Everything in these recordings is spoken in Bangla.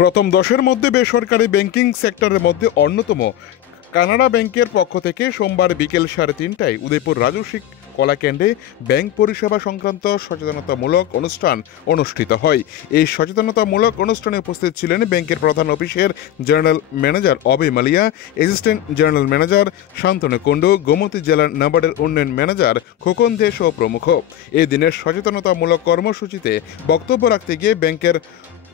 প্রথম 10-এর মধ্যে বেসরকারি ব্যাংকিং সেক্টরের মধ্যে অন্যতম কানাড়া ব্যাংকের পক্ষ থেকে সোমবার বিকেল 3:30টায় উদয়পুর রাজস্বিক কলাকেন্দ্রে ব্যাংক পরিষেবা সংক্রান্ত সচেতনতামূলক অনুষ্ঠান অনুষ্ঠিত হয়। এই সচেতনতামূলক অনুষ্ঠানে উপস্থিত ছিলেন ব্যাংকের প্রধান অফিসের general manager Abhay Maliya, assistant general manager Shantanu Kundu, Gomati জেলার নাবার্ডের উন্নয়ন ম্যানেজার খোকন দে সহ প্রমুখ। এই দিনের সচেতনতামূলক কর্মসূচিতে বক্তব্য রাখতে গিয়ে ব্যাংকের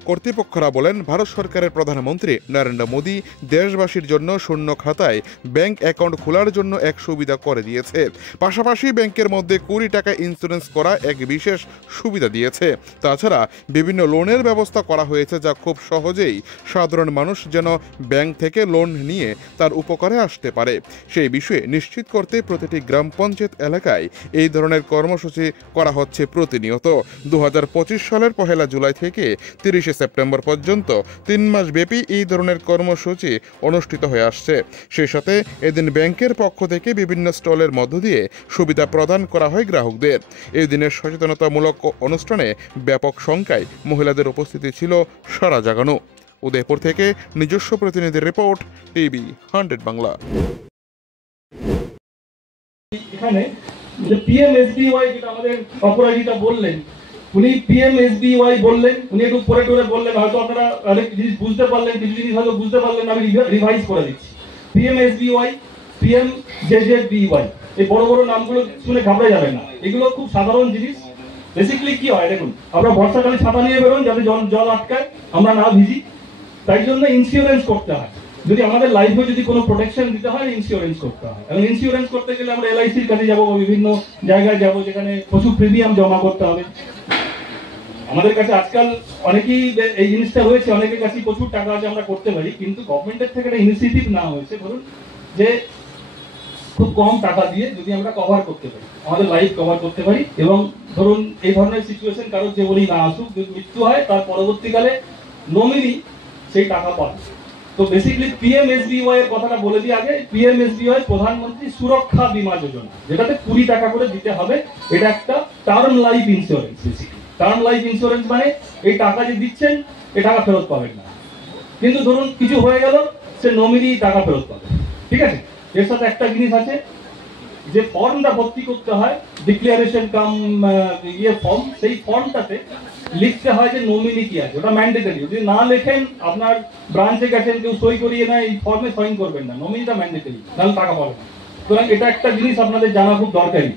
কর্তৃপক্ষরা বলেন, ভারত সরকারের প্রধানমন্ত্রী নরেন্দ্র মোদী দেশবাসীর জন্য শূন্য খাতায় ব্যাংক অ্যাকাউন্ট খোলার জন্য এক সুবিধা করে দিয়েছে। পাশাপাশি ব্যাংকের মধ্যে 20 টাকা ইন্স্যুরেন্স করা এক বিশেষ সুবিধা দিয়েছে। তাছাড়া বিভিন্ন লোনের ব্যবস্থা করা হয়েছে, যা খুব সহজেই সাধারণ মানুষ যেন ব্যাংক থেকে লোন নিয়ে তার উপকারে আসতে পারে সেই বিষয়ে নিশ্চিত করতে প্রতিটি গ্রাম পঞ্চায়েত এলাকায় এই ধরনের কর্মসূচি করা হচ্ছে প্রতিনিয়ত। 2025 সালের 1 জুলাই থেকে 30 সেপ্টেম্বর পর্যন্ত 3 মাস ব্যাপী এই ধরনের কর্মসূচি অনুষ্ঠিত হয়ে আসছে। সেই সাথে এদিন ব্যাংকের পক্ষ থেকে বিভিন্ন স্টলের মধ্য দিয়ে সুবিধা প্রদান করা হয় গ্রাহকদের। এই দিনের সচেতনতামূলক অনুষ্ঠানে ব্যাপক সংখ্যায় মহিলাদের উপস্থিতি ছিল সারা জাগানো। উদয়পুর থেকে নিজস্ব প্রতিনিধির রিপোর্ট, টিভি 100 বাংলা। এখানে যে পিএমএসবিওয়াই যেটা আমাদের অপরাজিতা বললেন, উনি পিএমএসবিওয়াই বললেন, উনি একটু পরে বললেন, হয়তো আপনারা অনেক জিনিস বুঝতে পারলেন, কিছু জিনিস হয়তো বুঝতে পারলেন, আমি রিভাইজ করে দিচ্ছি। পিএমএসবিওয়াই, পিএমজেজেবিওয়াই, এই বড় বড় নামগুলো শুনে ঘাবড়ে যাবেন না, এগুলো খুব সাধারণ জিনিস। বেসিক্যালি কি হয় দেখুন, আমরা বর্ষাকালে ছাতা নিয়ে বেরোন যাতে জল আটকায়, আমরা না ভিজি, তাই জন্য ইন্স্যুরেন্স করতে হয়। যদি আমাদের লাইফে যদি কোনো প্রোটেকশন দিতে হয়, ইন্স্যুরেন্স করতে হয়। এবং ইন্স্যুরেন্স করতে গেলে আমরা এলআইসির কাছে যাবো বা বিভিন্ন জায়গায় যাবো, যেখানে প্রচুর প্রিমিয়াম জমা করতে হবে। আমাদের কাছে আজকাল অনেকেই এই জিনিসটা রয়েছে, অনেকের কাছে প্রচুর টাকা আছে, আমরা করতে পারি, কিন্তু গভর্নমেন্টের থেকে একটা ইনিশিয়েটিভ নেওয়া হয়েছে, ধরুন যে খুব কম টাকা দিয়ে যদি আমরা কভার করতে পারি, আমাদের লাইফ কভার করতে পারি, এবং ধরুন এই ধরনের সিচুয়েশন কারোর যে বলি না আসুক, যদি মৃত্যু হয় তার পরবর্তীকালে নমিনি সেই টাকা পাবে। তো বেসিক্যালি পিএমএসবিওয়াই এর কথাটা বলে দিই আগে। পিএমএসবিওয়াই প্রধানমন্ত্রী সুরক্ষা বীমা যোজনা, যেটাতে 20 টাকা করে দিতে হবে। এটা একটা term life insurance. Basically term life insurance মানে এই টাকা যে দিচ্ছেন, এই টাকা ফেরত পাবেন না, কিন্তু ধরুন কিছু হয়ে গেল, সে নমিনি টাকা ফেরত পাবে। ঠিক আছে, এর সাথে একটা জিনিস আছে, যে ফর্মটা ভর্তি করতে হয়, ডিক্লারেশন কাম ফর্ম, সেই ফর্মটাতে লিখতে হয় যে নমিনি কি আছে, ওটা ম্যান্ডেটরি। যদি না লেখেন, আপনার ব্রাঞ্চে গেছেন, কেউ সই করিয়ে নেয়, এই ফর্মে সাইন করবেন না, নমিনিটা ম্যান্ডেটরি, নাহলে টাকা পাবেন না। সুতরাং এটা একটা জিনিস আপনাদের জানা খুব দরকারি।